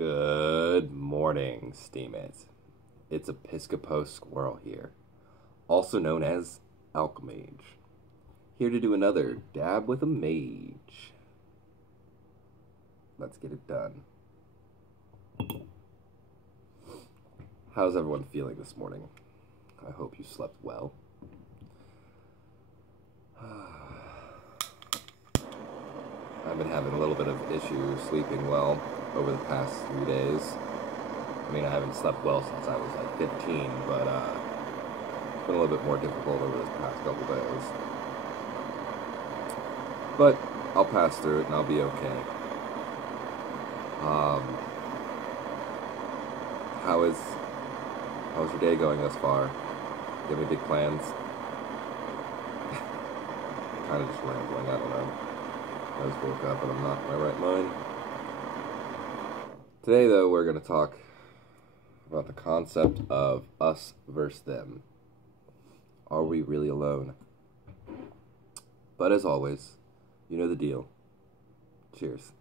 Good morning, Steammates. It's Episcopo Squirrel here, also known as Mage, here to do another Dab with a Mage. Let's get it done. How's everyone feeling this morning? I hope you slept well. I've been having a little bit of issue sleeping well over the past 3 days. I mean, I haven't slept well since I was like 15, but it's been a little bit more difficult over this past couple days. But I'll pass through it and I'll be okay. How's your day going thus far? Do you have any big plans? Kind of just rambling, I don't know. I just woke up and I'm not in my right mind. Today, though, we're going to talk about the concept of us versus them. Are we really alone? But as always, you know the deal. Cheers.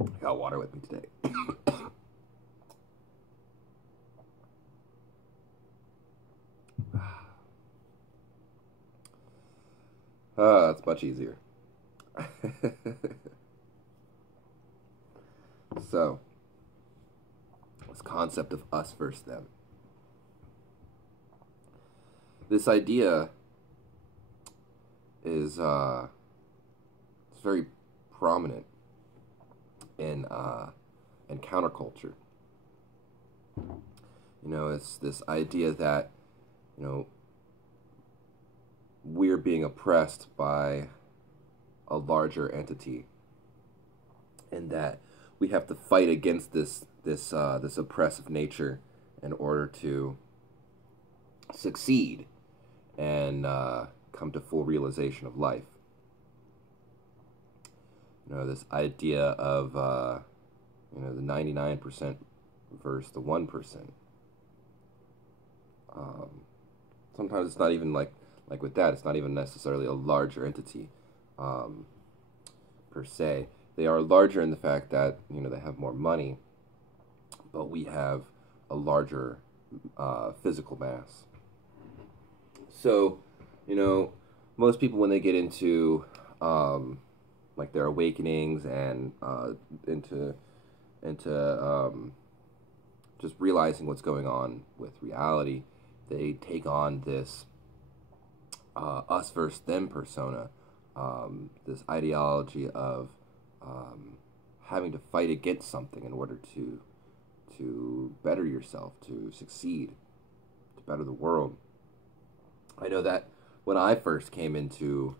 I got water with me today. That's much easier. So, this concept of us versus them. This idea is it's very prominent in counterculture. You know, it's this idea that, you know, we're being oppressed by a larger entity, and that we have to fight against this oppressive nature in order to succeed and come to full realization of life. You know, this idea of you know, the 99% versus the 1%. Sometimes it's not even like with that, it's not even necessarily a larger entity per se. They are larger in the fact that, you know, they have more money, but we have a larger physical mass. So, you know, most people, when they get into like their awakenings and into just realizing what's going on with reality, they take on this us versus them persona, this ideology of having to fight against something in order to better yourself, to succeed, to better the world. I know that when I first came into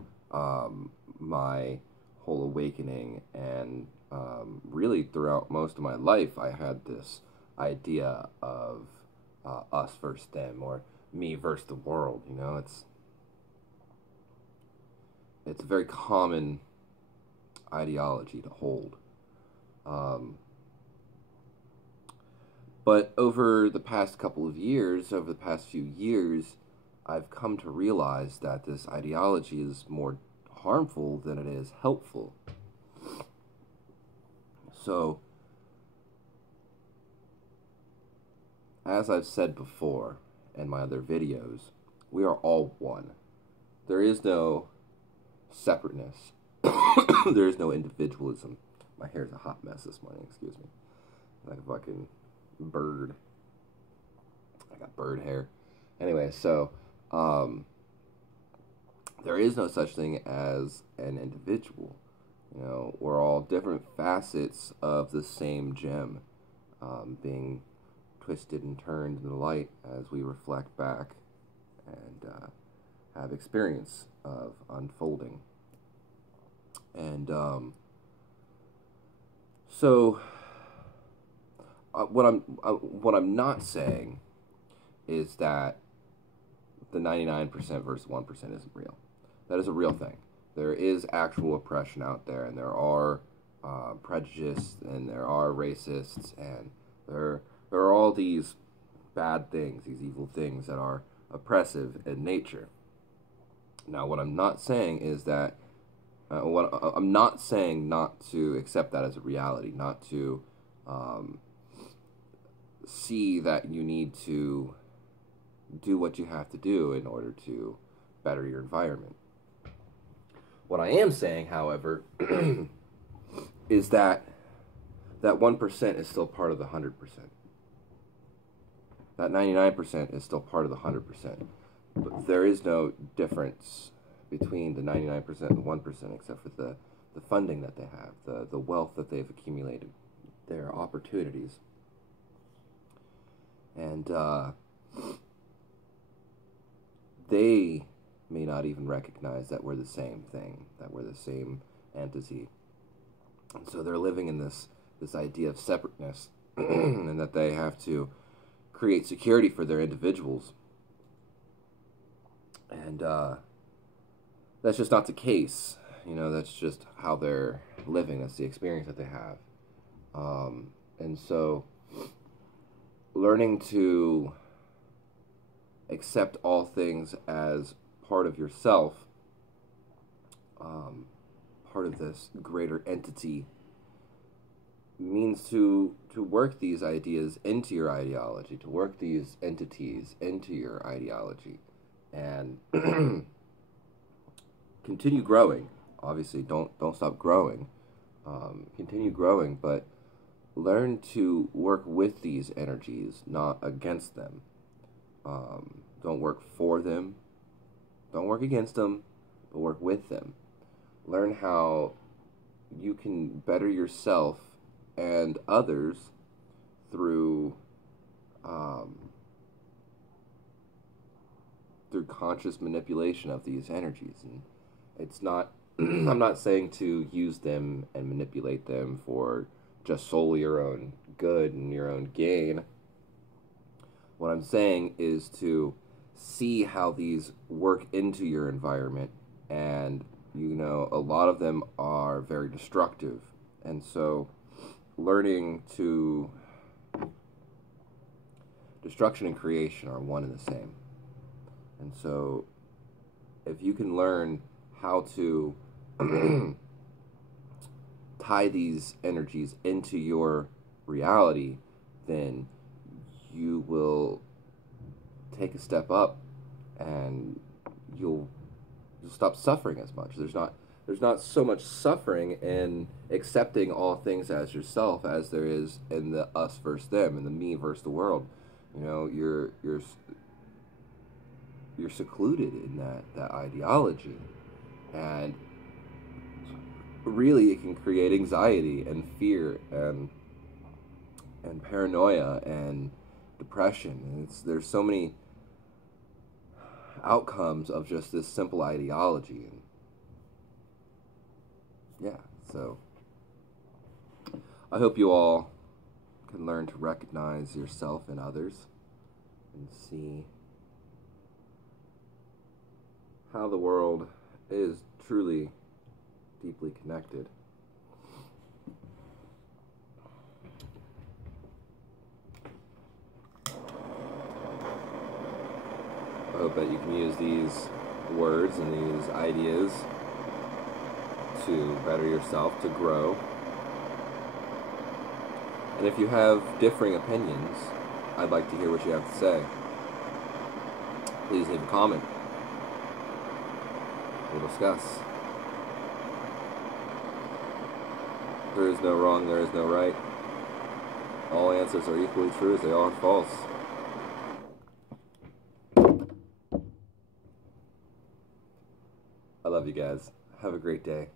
my whole awakening, and really throughout most of my life, I had this idea of us versus them, or me versus the world. You know, it's a very common ideology to hold. But over the past couple of years, over the past few years, I've come to realize that this ideology is more harmful than it is helpful. So, as I've said before in my other videos, we are all one. There is no separateness. There is no individualism. My hair's a hot mess this morning, excuse me. Like a fucking bird. I got bird hair. Anyway, so there is no such thing as an individual. You know, we're all different facets of the same gem, being twisted and turned in the light as we reflect back and have experience of unfolding. And so what I'm not saying is that the 99% versus 1% isn't real. That is a real thing. There is actual oppression out there, and there are prejudiced, and there are racists, and there are all these bad things, these evil things that are oppressive in nature. Now, what I'm not saying is that I'm not saying not to accept that as a reality, not to see that you need to do what you have to do in order to better your environment. What I am saying, however, is that 1% is still part of the 100%. That 99% is still part of the 100%. But there is no difference between the 99% and the 1%, except for the funding that they have, the wealth that they've accumulated, their opportunities. And they may not even recognize that we're the same thing, that we're the same entity. And so they're living in this idea of separateness, and that they have to create security for their individuals. And that's just not the case. You know, that's just how they're living. That's the experience that they have. And so learning to accept all things as part of yourself, part of this greater entity, means to work these ideas into your ideology, to work these entities into your ideology, and continue growing. Obviously, don't stop growing. Continue growing, but learn to work with these energies, not against them. Don't work for them. Don't work against them, but work with them. Learn how you can better yourself and others through conscious manipulation of these energies. And it's not I'm not saying to use them and manipulate them for just solely your own good and your own gain. What I'm saying is to see how these work into your environment, and you know, a lot of them are very destructive. And so learning to destruction and creation are one and the same. And so if you can learn how to tie these energies into your reality, then you will take a step up, and you'll stop suffering as much. There's not so much suffering in accepting all things as yourself as there is in the us versus them, and the me versus the world. You know, you're secluded in that ideology, and really it can create anxiety and fear and paranoia and depression. And there's so many outcomes of just this simple ideology. And yeah, so I hope you all can learn to recognize yourself and others and see how the world is truly deeply connected. I hope that you can use these words and these ideas to better yourself, to grow. And if you have differing opinions, I'd like to hear what you have to say. Please leave a comment. We'll discuss. There is no wrong, there is no right. All answers are equally true as they are false. I love you guys. Have a great day.